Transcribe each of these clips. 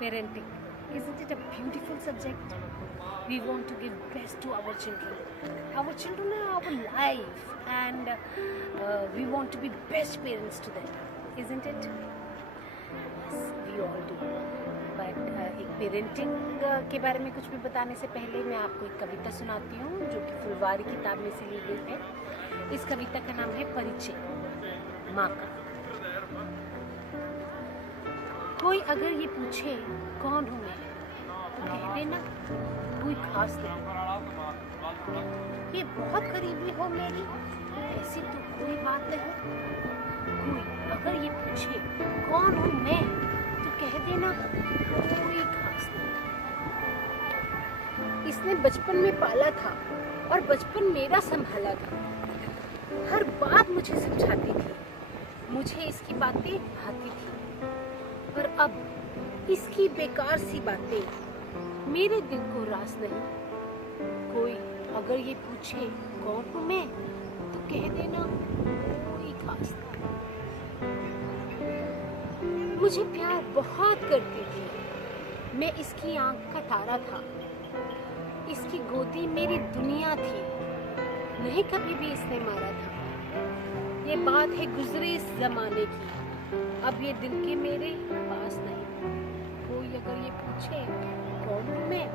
Parenting. Isn't it a beautiful subject? We want to give best to our children. Our children are our life, and we want to be best parents to them. Isn't it? Yes, we all do. But एक parenting के बारे में कुछ भी बताने से पहले मैं आपको एक कविता सुनाती हूँ जो कि फुलवारी किताब में से ली गई है। इस कविता का नाम है परिचय माँ का। कोई अगर ये पूछे कौन हूँ मैं, तो कह देना कोई खास नहीं। ये बहुत करीबी हो मेरी, ऐसी तो कोई बात नहीं। कोई अगर ये पूछे कौन हूँ मैं, तो कह देना कोई खास नहीं। इसने बचपन में पाला था और बचपन मेरा संभाला था। हर बात मुझे समझाती थी, मुझे इसकी बातें भाती थी। पर अब इसकी बेकार सी बातें मेरे दिल को रास नहीं। कोई अगर ये पूछे कौन हूँ मैं, तो कह देना कोई खास नहीं। मुझे प्यार बहुत करती थी, मैं इसकी आंख का तारा था। इसकी गोदी मेरी दुनिया थी, नहीं कभी भी इसने मारा था। ये बात है गुजरे इस जमाने की, अब ये दिल के मेरे पास नहीं। कोई अगर ये पूछे कौन हूँ मैं,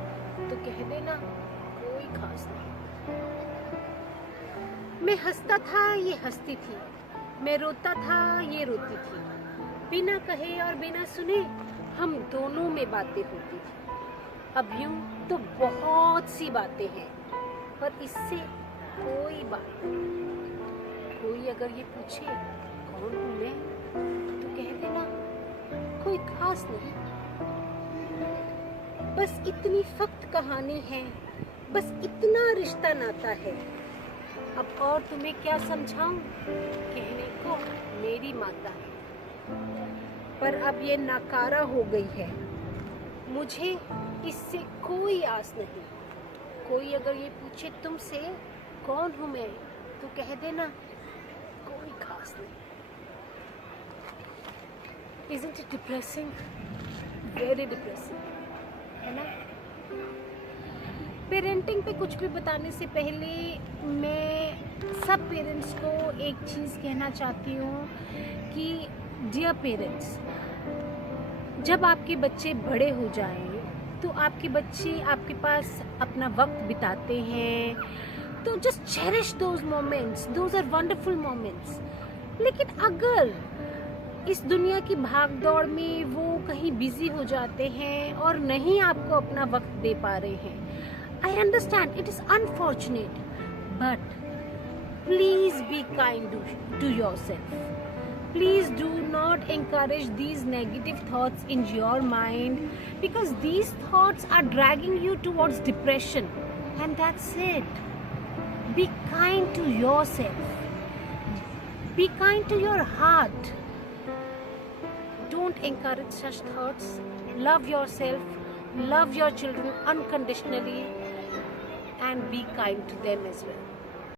तो कह देना कोई खास नहीं। मैं हंसता था, ये हंसती थी, मैं रोता था, ये रोती थी। बिना कहे और बिना सुने हम दोनों में बातें होती थी। अब यूं तो बहुत सी बातें हैं, पर इससे कोई बात नहीं। कोई अगर ये पूछे कौन हूँ मैं, तो कह देना कोई खास नहीं। बस इतनी फक्त कहानी है, बस इतना रिश्ता नाता है। अब और तुम्हें क्या समझाऊं, कहने को मेरी माता है। पर अब ये नाकारा हो गई है, मुझे इससे कोई आस नहीं। कोई अगर ये पूछे तुमसे कौन हूँ मैं, तो कह देना कोई खास नहीं। Isn't it depressing? Very depressing, है ना? पेरेंटिंग पे कुछ भी बताने से पहले मैं सब पेरेंट्स को एक चीज़ कहना चाहती हूँ कि डियर पेरेंट्स, जब आपके बच्चे बड़े हो जाएं तो आपके बच्चे आपके पास अपना वक्त बिताते हैं, तो just cherish those moments, those are wonderful moments. लेकिन अगर इस दुनिया की भाग दौड़ में वो कहीं बिजी हो जाते हैं और नहीं आपको अपना वक्त दे पा रहे हैं, I understand it is unfortunate, but please be kind to yourself. Please do not encourage these negative thoughts in your mind, because these thoughts are dragging you towards depression, and that's it. Be kind to yourself. Be kind to your heart. Don't encourage such thoughts. Love yourself, love your children unconditionally, and be kind to them as well.